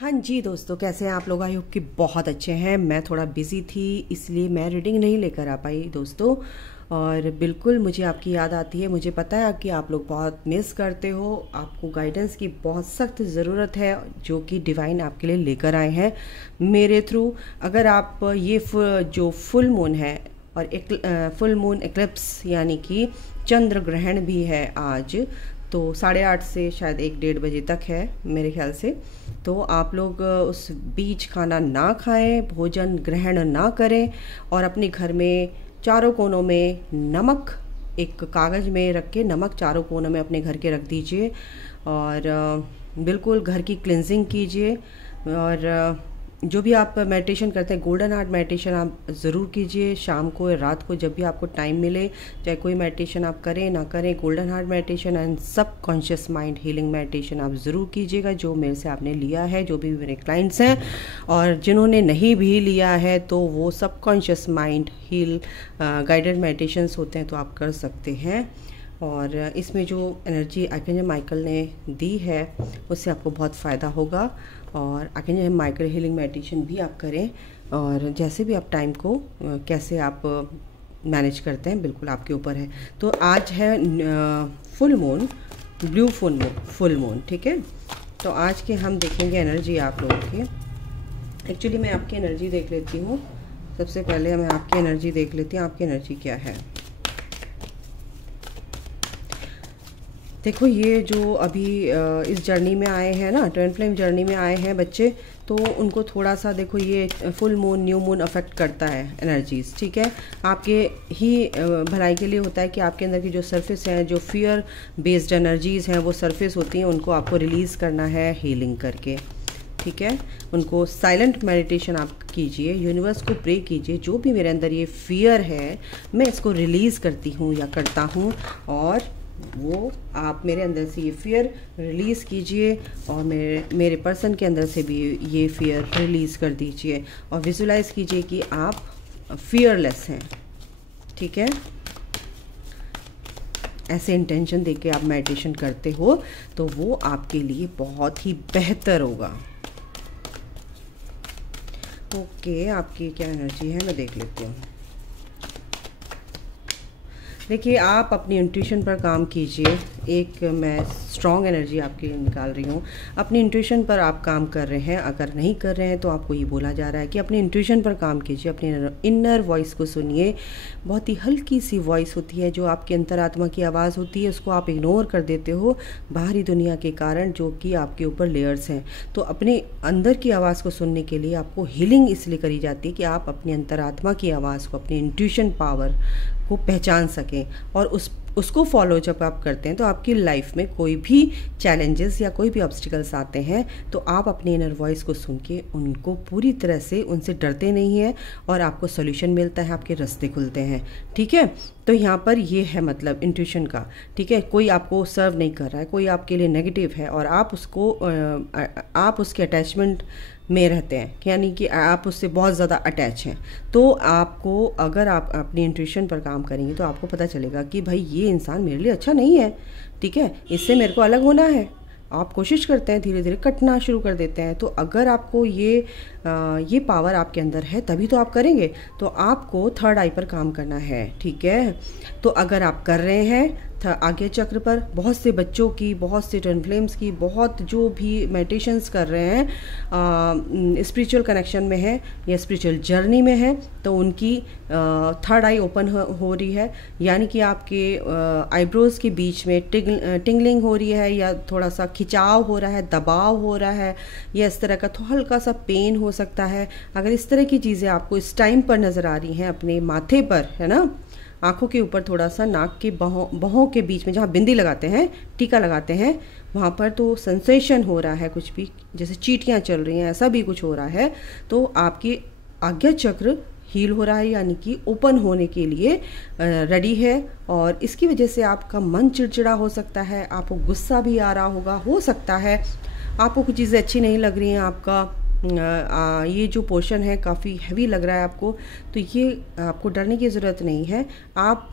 हाँ जी दोस्तों, कैसे हैं आप लोग? आई होप कि बहुत अच्छे हैं। मैं थोड़ा बिज़ी थी इसलिए मैं रीडिंग नहीं लेकर आ पाई दोस्तों। और बिल्कुल मुझे आपकी याद आती है। मुझे पता है कि आप लोग बहुत मिस करते हो। आपको गाइडेंस की बहुत सख्त ज़रूरत है जो कि डिवाइन आपके लिए लेकर आए हैं मेरे थ्रू। अगर आप ये जो फुल मून है और एक फुल मून एक्लिप्स यानी कि चंद्र ग्रहण भी है आज, तो 8:30 से शायद 1-1:30 बजे तक है मेरे ख्याल से। तो आप लोग उस बीच खाना ना खाएं, भोजन ग्रहण ना करें और अपने घर में चारों कोनों में नमक एक कागज़ में रख के नमक चारों कोनों में अपने घर के रख दीजिए और बिल्कुल घर की क्लिनजिंग कीजिए। और जो भी आप मेडिटेशन करते हैं, गोल्डन हार्ट मेडिटेशन आप ज़रूर कीजिए शाम को या रात को, जब भी आपको टाइम मिले। चाहे कोई मेडिटेशन आप करें ना करें, गोल्डन हार्ट मेडिटेशन एंड सब कॉन्शियस माइंड हीलिंग मेडिटेशन आप ज़रूर कीजिएगा, जो मेरे से आपने लिया है, जो भी मेरे क्लाइंट्स हैं। और जिन्होंने नहीं भी लिया है तो वो सब conscious mind heal guided meditations होते हैं, तो आप कर सकते हैं। और इसमें जो एनर्जी आर्कैंजल माइकल ने दी है उससे आपको बहुत फ़ायदा होगा। और आर्कैंजल माइकल हीलिंग मेडिटेशन भी आप करें, और जैसे भी आप टाइम को कैसे आप मैनेज करते हैं बिल्कुल आपके ऊपर है। तो आज है full moon, blue full moon, ठीक है। तो आज के हम देखेंगे एनर्जी आप लोगों की। एक्चुअली मैं आपकी एनर्जी देख लेती हूँ। सबसे पहले मैं आपकी एनर्जी देख लेती हूँ, आपकी एनर्जी क्या है। देखो, ये जो अभी इस जर्नी में आए हैं ना, ट्विन फ्लेम जर्नी में आए हैं बच्चे, तो उनको थोड़ा सा देखो ये full moon new moon affect करता है एनर्जीज, ठीक है। आपके ही भलाई के लिए होता है कि आपके अंदर की जो सरफेस है, जो फियर बेस्ड एनर्जीज़ हैं वो सरफेस होती हैं, उनको आपको रिलीज़ करना है हीलिंग करके, ठीक है। उनको साइलेंट मेडिटेशन आप कीजिए, यूनिवर्स को प्रे कीजिए, जो भी मेरे अंदर ये फियर है मैं इसको रिलीज़ करती हूँ या करता हूँ, और वो आप मेरे अंदर से ये फियर रिलीज़ कीजिए और मेरे पर्सन के अंदर से भी ये फियर रिलीज़ कर दीजिए। और विजुलाइज कीजिए कि आप फियरलेस हैं, ठीक है। ऐसे इंटेंशन देके आप मेडिटेशन करते हो तो वो आपके लिए बहुत ही बेहतर होगा। ओके, आपकी क्या एनर्जी है मैं देख लेती हूँ। देखिए, आप अपनी इंट्यूशन पर काम कीजिए। एक मैं स्ट्रॉन्ग एनर्जी आपकी निकाल रही हूँ। अपनी इंट्यूशन पर आप काम कर रहे हैं, अगर नहीं कर रहे हैं तो आपको ये बोला जा रहा है कि अपनी इंट्यूशन पर काम कीजिए, अपनी इनर वॉइस को सुनिए। बहुत ही हल्की सी वॉइस होती है जो आपकी अंतरात्मा की आवाज़ होती है, उसको आप इग्नोर कर देते हो बाहरी दुनिया के कारण, जो कि आपके ऊपर लेयर्स हैं। तो अपने अंदर की आवाज़ को सुनने के लिए आपको हीलिंग इसलिए करी जाती है कि आप अपनी अंतरात्मा की आवाज़ को, अपनी इंट्यूशन पावर को पहचान सकें, और उसको फॉलो जब आप करते हैं तो आपकी लाइफ में कोई भी चैलेंजेस या कोई भी ऑब्स्टिकल्स आते हैं तो आप अपनी इनर वॉइस को सुन के उनको पूरी तरह से उनसे डरते नहीं हैं और आपको सॉल्यूशन मिलता है, आपके रास्ते खुलते हैं, ठीक है। तो यहाँ पर ये है मतलब इंट्यूशन का, ठीक है। कोई आपको सर्व नहीं कर रहा है, कोई आपके लिए नेगेटिव है और आप उसके अटैचमेंट में रहते हैं, यानी कि आप उससे बहुत ज़्यादा अटैच हैं। तो आपको, अगर आप अपनी इंट्यूशन पर काम करेंगे तो आपको पता चलेगा कि भाई ये इंसान मेरे लिए अच्छा नहीं है, ठीक है, इससे मेरे को अलग होना है। आप कोशिश करते हैं, धीरे धीरे कटना शुरू कर देते हैं। तो अगर आपको ये पावर आपके अंदर है तभी तो आप करेंगे। तो आपको थर्ड आई पर काम करना है, ठीक है। तो अगर आप कर रहे हैं आज्ञा चक्र पर, बहुत से बच्चों की, बहुत से ट्विन फ्लेम्स की, बहुत जो भी मेडिटेशंस कर रहे हैं स्पिरिचुअल कनेक्शन में है या स्पिरिचुअल जर्नी में है, तो उनकी थर्ड आई ओपन हो रही है, यानी कि आपके आईब्रोज के बीच में टिंगलिंग हो रही है, या थोड़ा सा खिंचाव हो रहा है, दबाव हो रहा है, या इस तरह का तो हल्का सा पेन हो सकता है। अगर इस तरह की चीज़ें आपको इस टाइम पर नज़र आ रही हैं, अपने माथे पर, है ना, आँखों के ऊपर, थोड़ा सा नाक के बाहों के बीच में जहाँ बिंदी लगाते हैं, टीका लगाते हैं, वहाँ पर तो सेंसेशन हो रहा है, कुछ भी जैसे चींटियाँ चल रही हैं, ऐसा भी कुछ हो रहा है, तो आपकी आज्ञा चक्र हील हो रहा है, यानी कि ओपन होने के लिए रेडी है। और इसकी वजह से आपका मन चिड़चिड़ा हो सकता है, आपको गुस्सा भी आ रहा होगा, हो सकता है आपको कुछ चीज़ें अच्छी नहीं लग रही हैं, आपका ये जो पोर्शन है काफ़ी हैवी लग रहा है आपको, तो ये आपको डरने की ज़रूरत नहीं है। आप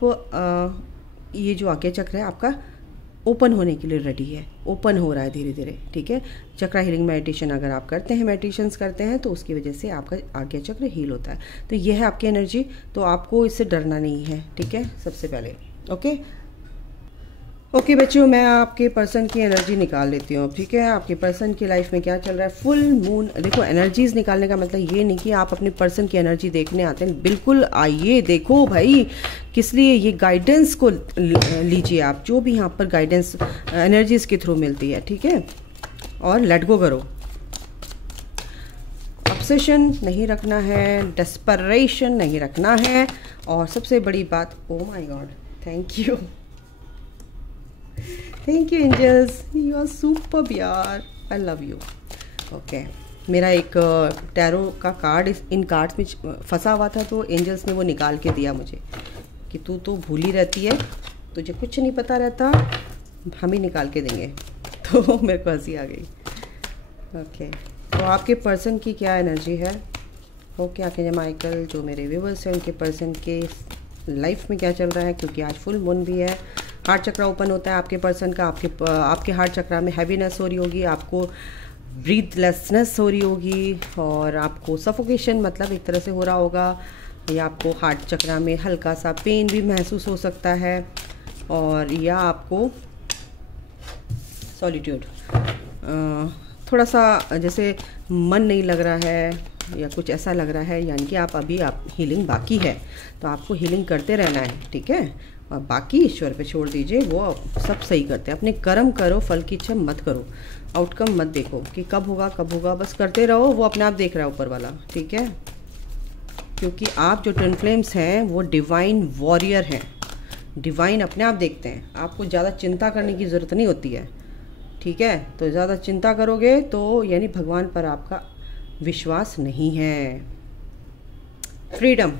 ये जो आज्ञा चक्र है आपका ओपन होने के लिए रेडी है, ओपन हो रहा है धीरे धीरे, ठीक है। चक्र हीलिंग मेडिटेशन अगर आप करते हैं, मेडिटेशंस करते हैं, तो उसकी वजह से आपका आज्ञा चक्र हील होता है। तो ये है आपकी एनर्जी, तो आपको इससे डरना नहीं है, ठीक है, सबसे पहले। ओके बच्चों, मैं आपके पर्सन की एनर्जी निकाल लेती हूँ, ठीक है। आपके पर्सन की लाइफ में क्या चल रहा है। फुल मून, देखो एनर्जीज निकालने का मतलब ये नहीं कि आप अपने पर्सन की एनर्जी देखने आते हैं, बिल्कुल आइए देखो भाई, किस लिए ये गाइडेंस को लीजिए आप, जो भी यहाँ पर गाइडेंस एनर्जीज के थ्रू मिलती है, ठीक है। और लेट गो करो, ऑब्सेशन नहीं रखना है, डेस्परेशन नहीं रखना है, और सबसे बड़ी बात, oh my God, thank you angels, you are superb यार, आई लव यू। ओके, मेरा एक टैरो का कार्ड इन कार्ड्स में फंसा हुआ था, तो एंजल्स ने वो निकाल के दिया मुझे कि तू तो भूली रहती है, तुझे कुछ नहीं पता रहता, हम ही निकाल के देंगे। तो मेरे को हंसी आ गई। ओके, तो आपके पर्सन की क्या एनर्जी है। ओके आर्कएंजल माइकल, जो मेरे व्यूअर्स हैं उनके पर्सन के लाइफ में क्या चल रहा है, क्योंकि आज फुल मून भी है। हार्ट चक्र ओपन होता है आपके पर्सन का, आपके हार्ट चक्र में हैवीनेस हो रही होगी, आपको ब्रीथलेसनेस हो रही होगी, और आपको सफोकेशन मतलब एक तरह से हो रहा होगा, या आपको हार्ट चक्र में हल्का सा पेन भी महसूस हो सकता है, और या आपको सॉलिट्यूड, थोड़ा सा जैसे मन नहीं लग रहा है या कुछ ऐसा लग रहा है, यानी कि आप हीलिंग बाकी है, तो आपको हीलिंग करते रहना है, ठीक है। और बाकी ईश्वर पे छोड़ दीजिए, वो सब सही करते हैं। अपने कर्म करो, फल की इच्छा मत करो, आउटकम मत देखो कि कब होगा, बस करते रहो, वो अपने आप देख रहा है ऊपर वाला, ठीक है। क्योंकि आप जो ट्विन फ्लेम्स हैं वो डिवाइन वॉरियर हैं, डिवाइन अपने आप देखते हैं, आपको ज़्यादा चिंता करने की ज़रूरत नहीं होती है, ठीक है। तो ज़्यादा चिंता करोगे तो यानी भगवान पर आपका विश्वास नहीं है। फ्रीडम,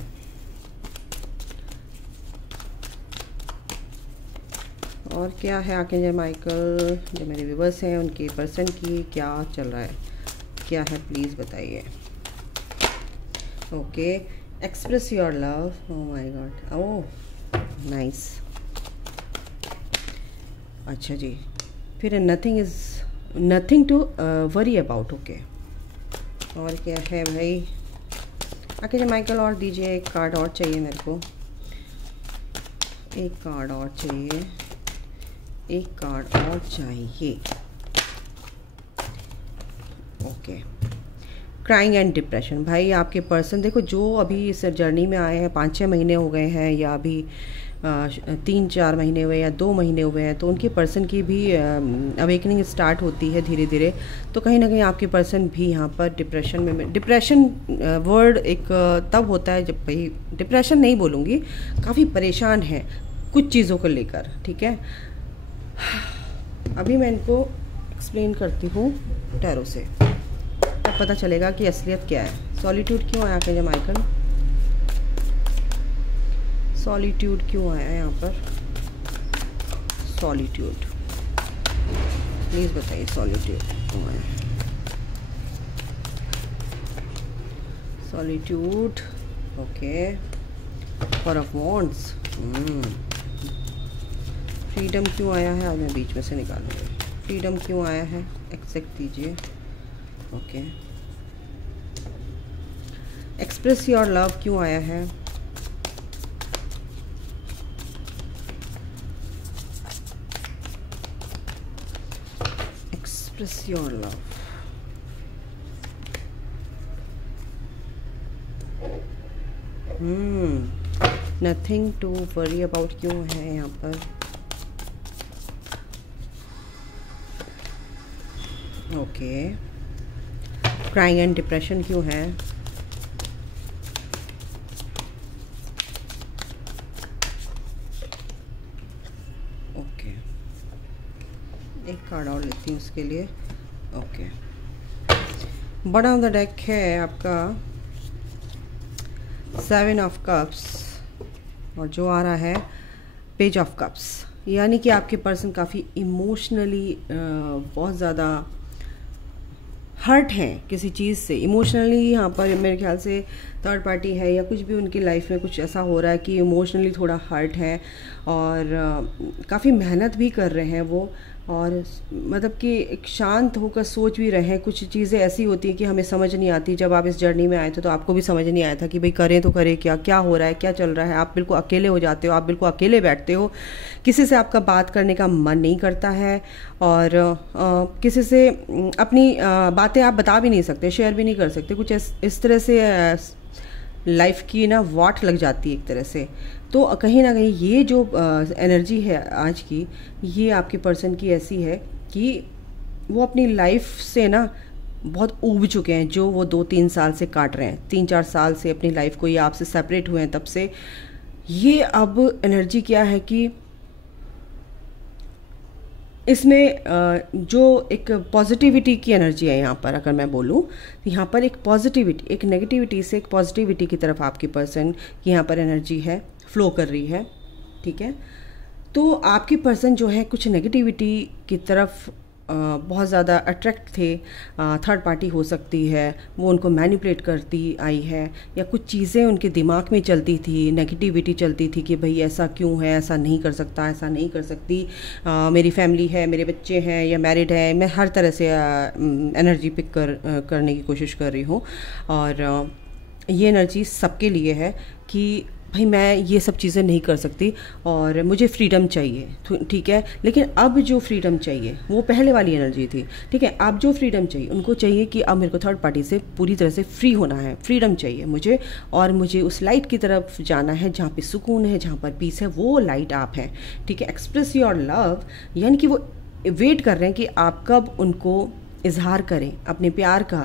और क्या है आर्कएंजल माइकल, जो मेरे व्यूअर्स हैं उनके पर्सन की क्या चल रहा है, क्या है प्लीज़ बताइए। Okay, express your love, oh my God, oh nice, अच्छा जी। फिर nothing to worry about, okay. और क्या है भाई आर्कएंजल माइकल, और दीजिए एक कार्ड और चाहिए मेरे को, एक कार्ड और चाहिए, एक कार्ड और चाहिए। ओके, क्राइंग एंड डिप्रेशन, भाई आपके पर्सन देखो जो अभी इस जर्नी में आए हैं, 5-6 महीने हो गए हैं, या अभी 3-4 महीने हुए या 2 महीने हुए हैं, तो उनके पर्सन की भी अवेकनिंग स्टार्ट होती है धीरे धीरे। तो कहीं ना कहीं आपके पर्सन भी यहाँ पर डिप्रेशन में, डिप्रेशन वर्ड एक तब होता है जब, भाई डिप्रेशन नहीं बोलूँगी, काफ़ी परेशान है कुछ चीज़ों को लेकर, ठीक है। अभी मैं इनको एक्सप्लेन करती हूँ टैरो से, तब पता चलेगा कि असलियत क्या है। सॉलिट्यूड क्यों आया आर्कएंजल माइकल, सॉलिट्यूड क्यों आया है यहाँ पर, सॉलिट्यूड प्लीज़ बताइए, सॉलिट्यूड क्यों आया, solitude. Okay, for of wands, freedom क्यों आया है, आज मैं बीच में से निकाल लूँगी। फ्रीडम क्यों आया है, एक्सेप्ट दीजिए। ओके, एक्सप्रेस योर लव क्यों आया है, express your love. Nothing to worry about क्यों है यहाँ पर, ओके। क्राइंग एंड डिप्रेशन क्यों है, ओके। एक कार्ड और लेती हूँ उसके लिए, okay. Bottom of the deck है आपका 7 ऑफ कप्स, और जो आ रहा है पेज ऑफ कप्स, यानी कि आपके पर्सन काफ़ी इमोशनली बहुत ज़्यादा हर्ट हैं किसी चीज़ से इमोशनली। यहाँ पर मेरे ख्याल से थर्ड पार्टी है या कुछ भी उनकी लाइफ में कुछ ऐसा हो रहा है कि इमोशनली थोड़ा हर्ट है और काफ़ी मेहनत भी कर रहे हैं वो, और मतलब कि एक शांत होकर सोच भी रहे हैं। कुछ चीज़ें ऐसी होती हैं कि हमें समझ नहीं आती। जब आप इस जर्नी में आए थे तो आपको भी समझ नहीं आया था कि भाई करें तो करें क्या, क्या हो रहा है, क्या चल रहा है। आप बिल्कुल अकेले हो जाते हो, आप बिल्कुल अकेले बैठते हो, किसी से आपका बात करने का मन नहीं करता है और किसी से अपनी बातें आप बता भी नहीं सकते, शेयर भी नहीं कर सकते। कुछ इस तरह से लाइफ की ना वाट लग जाती है एक तरह से। तो कहीं ना कहीं ये जो एनर्जी है आज की, ये आपके पर्सन की ऐसी है कि वो अपनी लाइफ से ना बहुत ऊब चुके हैं, जो वो 2-3 साल से काट रहे हैं। 3-4 साल से अपनी लाइफ को, ये आपसे सेपरेट हुए हैं तब से। ये अब एनर्जी क्या है कि इसमें जो एक पॉजिटिविटी की एनर्जी है यहाँ पर, अगर मैं बोलूँ तो यहाँ पर एक पॉजिटिविटी, एक नेगेटिविटी से एक पॉजिटिविटी की तरफ आपकी पर्सन की यहाँ पर एनर्जी है, फ्लो कर रही है। ठीक है, तो आपकी पर्सन जो है कुछ नेगेटिविटी की तरफ बहुत ज़्यादा अट्रैक्ट थे। थर्ड पार्टी हो सकती है, वो उनको मैनिपुलेट करती आई है, या कुछ चीज़ें उनके दिमाग में चलती थी, नेगेटिविटी चलती थी कि भाई ऐसा क्यों है, ऐसा नहीं कर सकता, ऐसा नहीं कर सकती, मेरी फैमिली है, मेरे बच्चे हैं या मैरिड है। मैं हर तरह से एनर्जी पिक करने की कोशिश कर रही हूँ, और ये एनर्जी सबके लिए है कि भाई मैं ये सब चीज़ें नहीं कर सकती और मुझे फ्रीडम चाहिए। ठीक है, लेकिन अब जो फ्रीडम चाहिए वो पहले वाली एनर्जी थी। ठीक है, अब जो फ्रीडम चाहिए, उनको चाहिए कि अब मेरे को थर्ड पार्टी से पूरी तरह से फ्री होना है, फ्रीडम चाहिए मुझे, और मुझे उस लाइट की तरफ जाना है जहाँ पे सुकून है, जहाँ पर पीस है। वो लाइट आप हैं। ठीक है, एक्सप्रेस योर लव, यानी कि वो वेट कर रहे हैं कि आप कब उनको इजहार करें अपने प्यार का।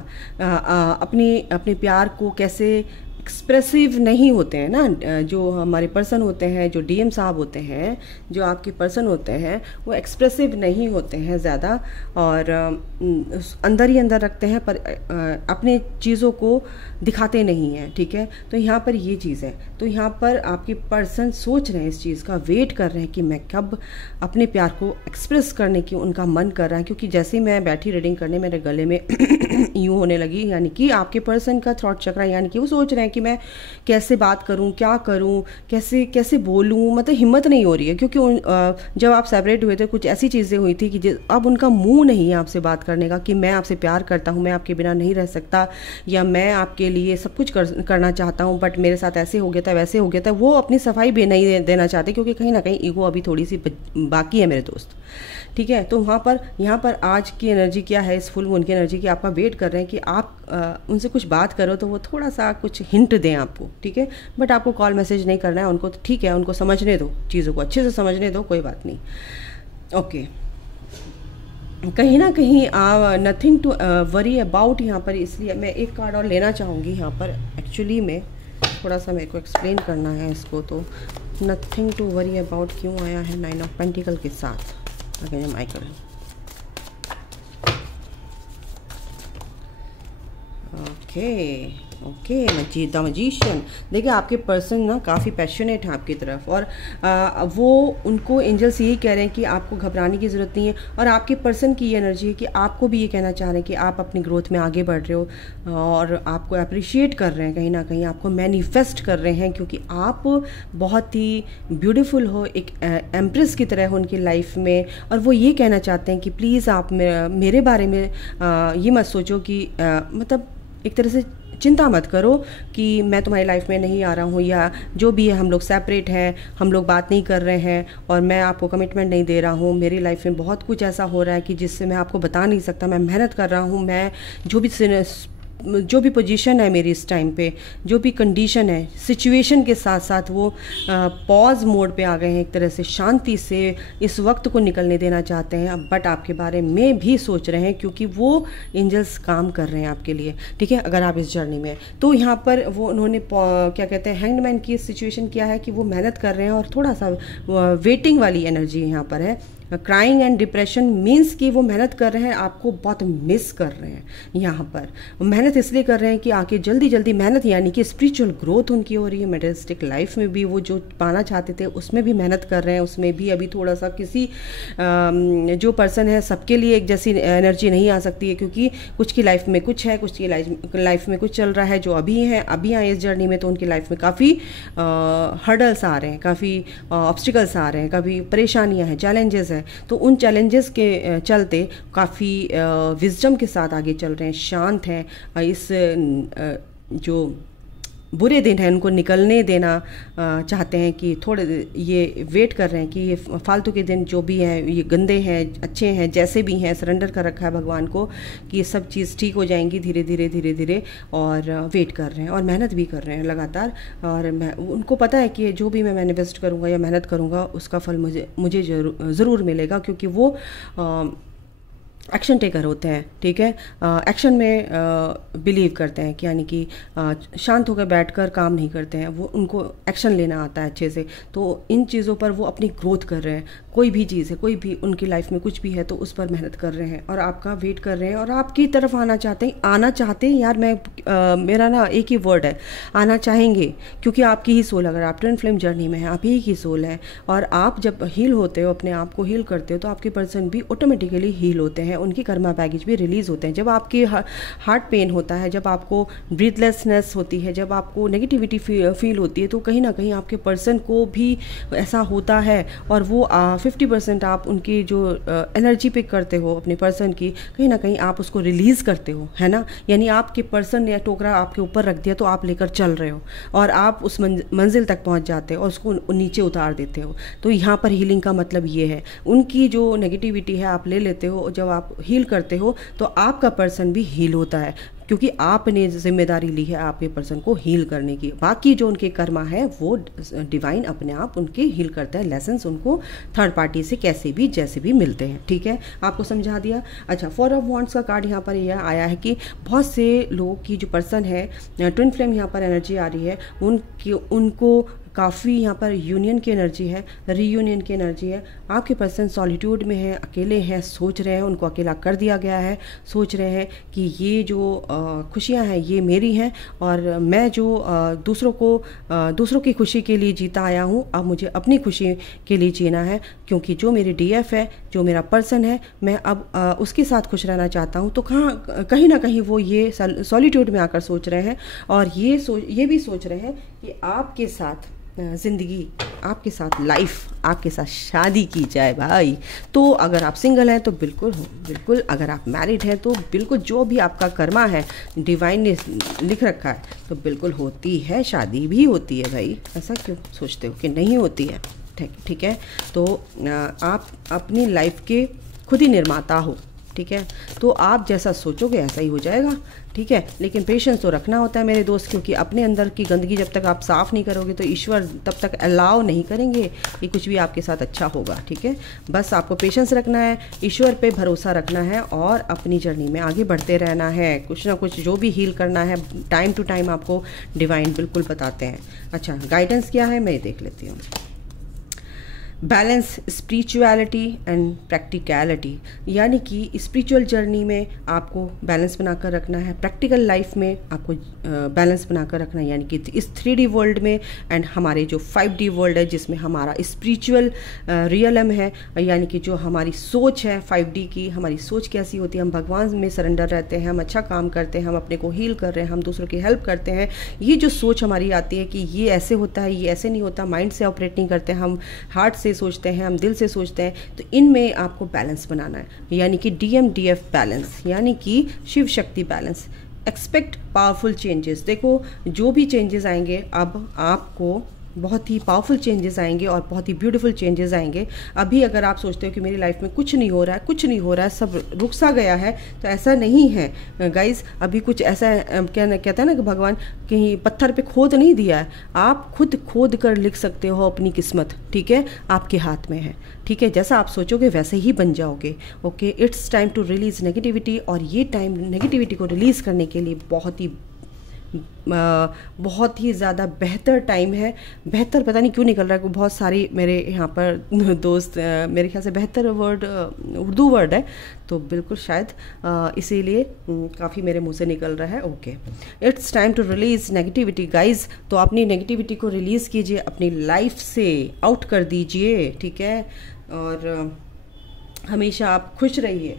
अपने प्यार को कैसे एक्सप्रेसिव नहीं होते हैं ना, जो हमारे पर्सन होते हैं, जो डीएम साहब होते हैं, जो आपके पर्सन होते हैं, वो एक्सप्रेसिव नहीं होते हैं ज़्यादा, और अंदर ही अंदर रखते हैं, पर अपने चीज़ों को दिखाते नहीं हैं। ठीक है, तो यहाँ पर ये चीज़ है। तो यहाँ पर आपके पर्सन सोच रहे हैं, इस चीज़ का वेट कर रहे हैं कि मैं कब अपने प्यार को एक्सप्रेस करने की उनका मन कर रहा है। क्योंकि जैसे ही मैं बैठी रीडिंग करने, मेरे गले में यूँ होने लगी, यानी कि आपके पर्सन का थॉट चक्र, यानी कि वो सोच रहे हैं कि मैं कैसे बात करूं, क्या करूं, कैसे कैसे बोलूं, मतलब हिम्मत नहीं हो रही है। क्योंकि जब आप सेपरेट हुए थे कुछ ऐसी चीज़ें हुई थी कि अब उनका मुंह नहीं है आपसे बात करने का कि मैं आपसे प्यार करता हूं, मैं आपके बिना नहीं रह सकता, या मैं आपके लिए सब कुछ करना चाहता हूं, बट मेरे साथ ऐसे हो गया था, वैसे हो गया था। वो अपनी सफाई भी नहीं देना चाहते, क्योंकि कहीं ना कहीं ईगो अभी थोड़ी सी बाकी है मेरे दोस्त। ठीक है, तो वहाँ पर यहाँ पर आज की एनर्जी क्या है, इस फुल मून की एनर्जी की, आपका वेट कर रहे हैं कि आप उनसे कुछ बात करो तो वो थोड़ा सा कुछ हिंट दें आपको। ठीक है, बट आपको कॉल मैसेज नहीं करना है उनको। ठीक है, उनको समझने दो, चीज़ों को अच्छे से समझने दो, कोई बात नहीं। ओके, कहीं ना कहीं नथिंग टू वरी अबाउट यहाँ पर। इसलिए मैं एक कार्ड और लेना चाहूँगी यहाँ पर। एक्चुअली में थोड़ा सा मेरे को एक्सप्लेन करना है इसको। तो नथिंग टू वरी अबाउट क्यों आया है 9 ऑफ पेंटिकल के साथ? अगर माइकल, ओके, द मैजिशियन। देखिए आपके पर्सन ना काफ़ी पैशनेट है आपकी तरफ, और वो उनको एंजल्स यही कह रहे हैं कि आपको घबराने की ज़रूरत नहीं है। और आपके पर्सन की ये एनर्जी है कि आपको भी ये कहना चाह रहे हैं कि आप अपनी ग्रोथ में आगे बढ़ रहे हो, और आपको अप्रिशिएट कर रहे हैं, कहीं ना कहीं आपको मैनिफेस्ट कर रहे हैं, क्योंकि आप बहुत ही ब्यूटीफुल हो, एक एम्प्रेस की तरह हो उनकी लाइफ में। और वो ये कहना चाहते हैं कि प्लीज़ आप मेरे बारे में ये मत सोचो कि मतलब एक तरह से चिंता मत करो कि मैं तुम्हारी लाइफ में नहीं आ रहा हूँ, या जो भी है हम लोग सेपरेट हैं, हम लोग बात नहीं कर रहे हैं, और मैं आपको कमिटमेंट नहीं दे रहा हूँ। मेरी लाइफ में बहुत कुछ ऐसा हो रहा है कि जिससे मैं आपको बता नहीं सकता। मैं मेहनत कर रहा हूँ, मैं जो भी पोजीशन है मेरी इस टाइम पे, जो भी कंडीशन है, सिचुएशन के साथ साथ वो पॉज मोड पे आ गए हैं, एक तरह से शांति से इस वक्त को निकलने देना चाहते हैं। बट आपके बारे में भी सोच रहे हैं, क्योंकि वो एंजल्स काम कर रहे हैं आपके लिए। ठीक है, अगर आप इस जर्नी में, तो यहाँ पर वो उन्होंने क्या कहते हैं, हैंगमैन की सिचुएशन किया है कि वो मेहनत कर रहे हैं, और थोड़ा सा वेटिंग वाली एनर्जी यहाँ पर है। क्राइंग एंड डिप्रेशन मीन्स कि वो मेहनत कर रहे हैं, आपको बहुत मिस कर रहे हैं। यहाँ पर मेहनत इसलिए कर रहे हैं कि आके जल्दी जल्दी मेहनत, यानी कि स्पिरिचुअल ग्रोथ उनकी हो रही है, मेटेरियलिस्टिक लाइफ में भी वो जो पाना चाहते थे उसमें भी मेहनत कर रहे हैं, उसमें भी अभी थोड़ा सा किसी जो पर्सन है सबके लिए एक जैसी एनर्जी नहीं आ सकती है, क्योंकि कुछ की लाइफ में कुछ है, कुछ की लाइफ में कुछ चल रहा है। जो अभी आए इस जर्नी में, तो उनकी लाइफ में काफ़ी हर्डल्स आ रहे हैं, काफ़ी ऑब्स्टिकल्स आ रहे हैं, काफ़ी परेशानियां हैं, चैलेंजेस हैं। तो उन चैलेंजेस के चलते काफ़ी विजडम के साथ आगे चल रहे हैं, शांत हैं। इस जो बुरे दिन हैं उनको निकलने देना चाहते हैं, कि थोड़े ये वेट कर रहे हैं कि ये फालतू के दिन जो भी हैं, ये गंदे हैं, अच्छे हैं, जैसे भी हैं, सरेंडर कर रखा है भगवान को कि ये सब चीज़ ठीक हो जाएंगी धीरे धीरे धीरे धीरे, और वेट कर रहे हैं और मेहनत भी कर रहे हैं लगातार। और उनको पता है कि जो भी मैं मैनिफेस्ट करूँगा या मेहनत करूँगा उसका फल मुझे ज़रूर मिलेगा, क्योंकि वो एक्शन टेकर होते हैं, ठीक है। एक्शन में बिलीव करते हैं, यानी कि शांत होकर बैठकर काम नहीं करते हैं, वो उनको एक्शन लेना आता है अच्छे से। तो इन चीज़ों पर वो अपनी ग्रोथ कर रहे हैं। कोई भी चीज़ है, कोई भी उनकी लाइफ में कुछ भी है तो उस पर मेहनत कर रहे हैं और आपका वेट कर रहे हैं और आपकी तरफ आना चाहते हैं। यार मेरा ना एक ही वर्ड है, आना चाहेंगे, क्योंकि आपकी ही सोल, अगर आप ट्विन फ्लेम जर्नी में हैं, आप ही की सोल है। और आप जब हील होते हो, अपने आप को हील करते हो, तो आपके पर्सन भी ऑटोमेटिकली हील होते हैं, उनकी कर्मा बैगेज भी रिलीज होते हैं। जब आपकी हार्ट पेन होता है, जब आपको ब्रीथलेसनेस होती है, जब आपको नेगेटिविटी फील होती है, तो कहीं ना कहीं आपके पर्सन को भी ऐसा होता है। और वो 50% आप उनकी जो एनर्जी पिक करते हो अपने पर्सन की, कहीं ना कहीं आप उसको रिलीज़ करते हो, है ना। यानी आपके पर्सन ने टोकरा आपके ऊपर रख दिया तो आप लेकर चल रहे हो और आप उस मंजिल तक पहुंच जाते हो और उसको नीचे उतार देते हो। तो यहाँ पर हीलिंग का मतलब ये है, उनकी जो नेगेटिविटी है आप ले लेते हो। जब आप हील करते हो तो आपका पर्सन भी हील होता है, क्योंकि आपने जिम्मेदारी ली है आपके पर्सन को हील करने की। बाकी जो उनके कर्मा है वो डिवाइन अपने आप उनके हील करता है। लेसन्स उनको थर्ड पार्टी से कैसे भी जैसे भी मिलते हैं, ठीक है, आपको समझा दिया। अच्छा, 4 ऑफ वॉन्ड्स का कार्ड यहाँ पर यह आया है कि बहुत से लोगों की जो पर्सन है, ट्विन फ्लेम यहाँ पर एनर्जी आ रही है, उनको काफ़ी यहाँ पर यूनियन की एनर्जी है, रीयूनियन की एनर्जी है। आपके पर्सन सॉलिट्यूड में है, अकेले हैं, सोच रहे हैं, उनको अकेला कर दिया गया है, सोच रहे हैं कि ये जो खुशियाँ हैं ये मेरी हैं और मैं जो दूसरों की खुशी के लिए जीता आया हूँ, अब मुझे अपनी खुशी के लिए जीना है, क्योंकि जो मेरी डीएफ है, जो मेरा पर्सन है, मैं अब उसके साथ खुश रहना चाहता हूँ। तो कहीं ना कहीं वो ये सॉलिट्यूड में आकर सोच रहे हैं और ये भी सोच रहे हैं कि आपके साथ ज़िंदगी, आपके साथ लाइफ, आपके साथ शादी की जाए भाई। तो अगर आप सिंगल हैं तो बिल्कुल, अगर आप मैरिड हैं तो बिल्कुल, जो भी आपका कर्मा है डिवाइन ने लिख रखा है तो बिल्कुल होती है, शादी भी होती है भाई। ऐसा क्यों सोचते हो कि नहीं होती है? ठीक है। तो आप अपनी लाइफ के खुद ही निर्माता हो, ठीक है। तो आप जैसा सोचोगे ऐसा ही हो जाएगा, ठीक है। लेकिन पेशेंस तो रखना होता है मेरे दोस्त, क्योंकि अपने अंदर की गंदगी जब तक आप साफ़ नहीं करोगे तो ईश्वर तब तक अलाउ नहीं करेंगे कि कुछ भी आपके साथ अच्छा होगा, ठीक है। बस आपको पेशेंस रखना है, ईश्वर पे भरोसा रखना है और अपनी जर्नी में आगे बढ़ते रहना है। कुछ ना कुछ जो भी हील करना है टाइम टू टाइम आपको डिवाइन बिल्कुल बताते हैं। अच्छा, गाइडेंस क्या है मैं ये देख लेती हूँ। बैलेंस स्पिरिचुअलिटी एंड प्रैक्टिकलिटी, यानी कि स्पिरिचुअल जर्नी में आपको बैलेंस बनाकर रखना है, प्रैक्टिकल लाइफ में आपको बैलेंस बनाकर रखना है, यानी कि इस 3D वर्ल्ड में एंड हमारे जो 5D वर्ल्ड है जिसमें हमारा स्पिरिचुअल रियलम है, यानी कि जो हमारी सोच है 5D की, हमारी सोच कैसी होती है, हम भगवान में सरेंडर रहते हैं, हम अच्छा काम करते हैं, हम अपने को हील कर रहे हैं, हम दूसरों की हेल्प करते हैं। ये जो सोच हमारी आती है कि ये ऐसे होता है, ये ऐसे नहीं होता, माइंड से ऑपरेट नहीं करते, हम हार्ट से सोचते हैं, हम दिल से सोचते हैं। तो इनमें आपको बैलेंस बनाना है, यानी कि DMDF बैलेंस, यानी कि Shiv Shakti balance. Expect powerful changes. देखो, जो भी चेंजेस आएंगे अब आपको बहुत ही पावरफुल चेंजेस आएंगे और बहुत ही ब्यूटीफुल चेंजेस आएंगे। अभी अगर आप सोचते हो कि मेरी लाइफ में कुछ नहीं हो रहा है, सब रुक सा गया है, तो ऐसा नहीं है गाइज। अभी कुछ ऐसा कहता है ना कि भगवान कहीं पत्थर पे खोद नहीं दिया है, आप खुद खोद कर लिख सकते हो अपनी किस्मत, ठीक है, आपके हाथ में है, ठीक है। जैसा आप सोचोगे वैसे ही बन जाओगे। Okay, it's time to release negativity, और ये टाइम नेगेटिविटी को रिलीज करने के लिए बहुत ही बहुत ही ज़्यादा बेहतर टाइम है। बेहतर पता नहीं क्यों निकल रहा है, बहुत सारी मेरे यहाँ पर दोस्त मेरे ख्याल से बेहतर वर्ड उर्दू वर्ड है, तो बिल्कुल शायद इसीलिए काफ़ी मेरे मुंह से निकल रहा है। Okay, it's time to release negativity guys. तो अपनी नेगेटिविटी को रिलीज़ कीजिए, अपनी लाइफ से आउट कर दीजिए, ठीक है। और हमेशा आप खुश रहिए।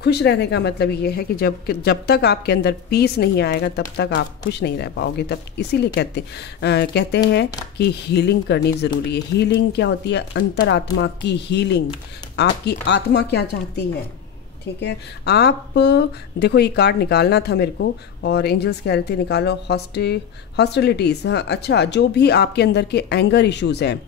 खुश रहने का मतलब ये है कि जब तक आपके अंदर पीस नहीं आएगा तब तक आप खुश नहीं रह पाओगे। तब इसीलिए कहते हैं कि हीलिंग करनी ज़रूरी है। हीलिंग क्या होती है? अंतरात्मा की हीलिंग। आपकी आत्मा क्या चाहती है, ठीक है। आप देखो, ये कार्ड निकालना था मेरे को और एंजल्स कह रहे थे निकालो हॉस्टिलिटीज़। हाँ, अच्छा, जो भी आपके अंदर के एंगर इश्यूज़ हैं,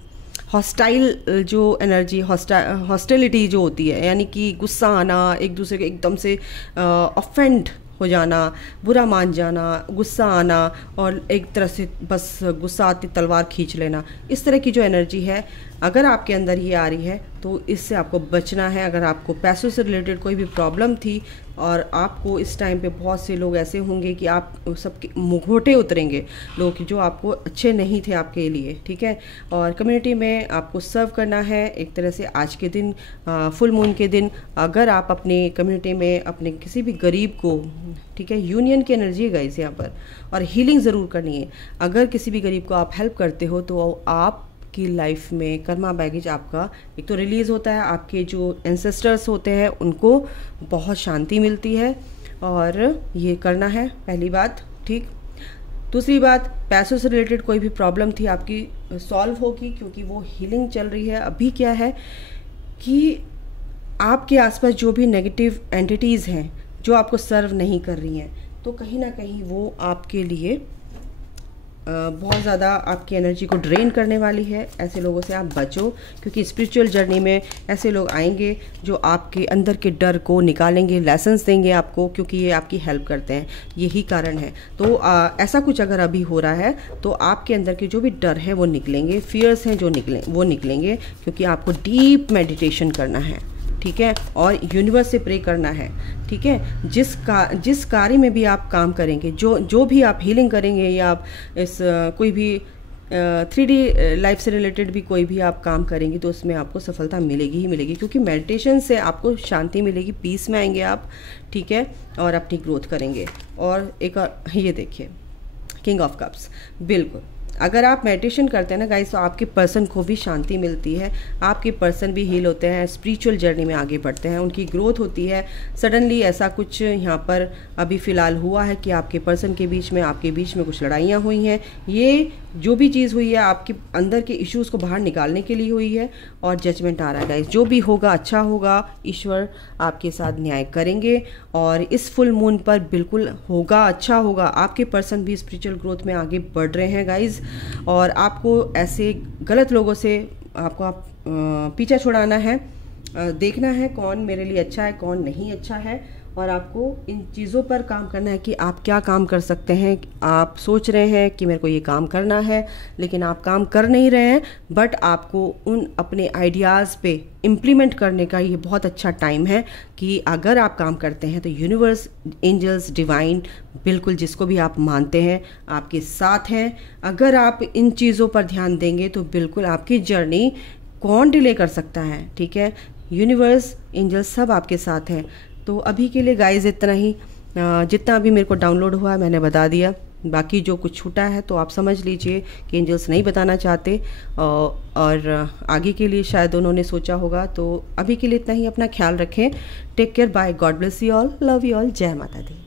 हॉस्टाइल जो एनर्जी, हॉस्टिलिटी जो होती है, यानी कि गुस्सा आना, एक दूसरे के एकदम से ऑफेंड हो जाना, बुरा मान जाना, गुस्सा आना और एक तरह से बस गुस्सा आती तलवार खींच लेना, इस तरह की जो एनर्जी है, अगर आपके अंदर ये आ रही है तो इससे आपको बचना है। अगर आपको पैसों से रिलेटेड कोई भी प्रॉब्लम थी और आपको इस टाइम पे बहुत से लोग ऐसे होंगे कि आप सबके मुखौटे उतरेंगे, लोग जो आपको अच्छे नहीं थे आपके लिए, ठीक है। और कम्युनिटी में आपको सर्व करना है एक तरह से। आज के दिन फुल मून के दिन अगर आप अपनी कम्युनिटी में अपने किसी भी गरीब को, ठीक है, यूनियन की एनर्जी है गाइस यहाँ पर, और हीलिंग ज़रूर करनी है। अगर किसी भी गरीब को आप हेल्प करते हो तो आप की लाइफ में कर्मा बैगेज आपका एक तो रिलीज़ होता है, आपके जो एंसेस्टर्स होते हैं उनको बहुत शांति मिलती है, और ये करना है पहली बात, ठीक। दूसरी बात, पैसों से रिलेटेड कोई भी प्रॉब्लम थी आपकी सॉल्व होगी, क्योंकि वो हीलिंग चल रही है। अभी क्या है कि आपके आसपास जो भी नेगेटिव एंटिटीज़ हैं जो आपको सर्व नहीं कर रही हैं, तो कहीं ना कहीं वो आपके लिए बहुत ज़्यादा आपकी एनर्जी को ड्रेन करने वाली है। ऐसे लोगों से आप बचो, क्योंकि स्पिरिचुअल जर्नी में ऐसे लोग आएंगे जो आपके अंदर के डर को निकालेंगे, लेसन्स देंगे आपको, क्योंकि ये आपकी हेल्प करते हैं, यही कारण है। तो ऐसा कुछ अगर अभी हो रहा है तो आपके अंदर के जो भी डर हैं वो निकलेंगे, फियर्स हैं जो निकलेंगे, क्योंकि आपको डीप मेडिटेशन करना है, ठीक है, और यूनिवर्स से प्रे करना है, ठीक है। जिस कार्य में भी आप काम करेंगे, जो भी आप हीलिंग करेंगे, या आप इस कोई भी 3D लाइफ से रिलेटेड भी कोई भी आप काम करेंगे, तो उसमें आपको सफलता मिलेगी ही मिलेगी, क्योंकि मेडिटेशन से आपको शांति मिलेगी, पीस में आएंगे आप, ठीक है, और अपनी ग्रोथ करेंगे। और एक ये देखिए, किंग ऑफ कप्स, बिल्कुल अगर आप मेडिटेशन करते हैं ना गाइस, तो आपके पर्सन को भी शांति मिलती है, आपके पर्सन भी हील होते हैं, स्पिरिचुअल जर्नी में आगे बढ़ते हैं, उनकी ग्रोथ होती है। सडनली ऐसा कुछ यहाँ पर अभी फ़िलहाल हुआ है कि आपके पर्सन के बीच में, आपके बीच में कुछ लड़ाइयाँ हुई हैं। ये जो भी चीज़ हुई है आपके अंदर के इश्यूज़ को बाहर निकालने के लिए हुई है, और जजमेंट आ रहा है गाइस। जो भी होगा अच्छा होगा, ईश्वर आपके साथ न्याय करेंगे, और इस फुल मून पर बिल्कुल होगा, अच्छा होगा। आपके पर्सन भी स्पिरिचुअल ग्रोथ में आगे बढ़ रहे हैं गाइस, और आपको ऐसे गलत लोगों से आपको पीछा छुड़ाना है, देखना है कौन मेरे लिए अच्छा है, कौन नहीं अच्छा है, और आपको इन चीज़ों पर काम करना है कि आप क्या काम कर सकते हैं। आप सोच रहे हैं कि मेरे को ये काम करना है, लेकिन आप काम कर नहीं रहे हैं, बट आपको उन अपने आइडियाज़ पे इम्प्लीमेंट करने का ये बहुत अच्छा टाइम है कि अगर आप काम करते हैं तो यूनिवर्स, एंजल्स, डिवाइन, बिल्कुल जिसको भी आप मानते हैं, आपके साथ हैं। अगर आप इन चीज़ों पर ध्यान देंगे तो बिल्कुल आपकी जर्नी कौन डिले कर सकता है, ठीक है। यूनिवर्स, एंजल्स सब आपके साथ हैं। तो अभी के लिए गाइस इतना ही, जितना अभी मेरे को डाउनलोड हुआ है मैंने बता दिया। बाकी जो कुछ छूटा है तो आप समझ लीजिए कि एंजल्स नहीं बताना चाहते, और आगे के लिए शायद उन्होंने सोचा होगा। तो अभी के लिए इतना ही, अपना ख्याल रखें, take care, bye, God bless you all, love you all, जय माता दी।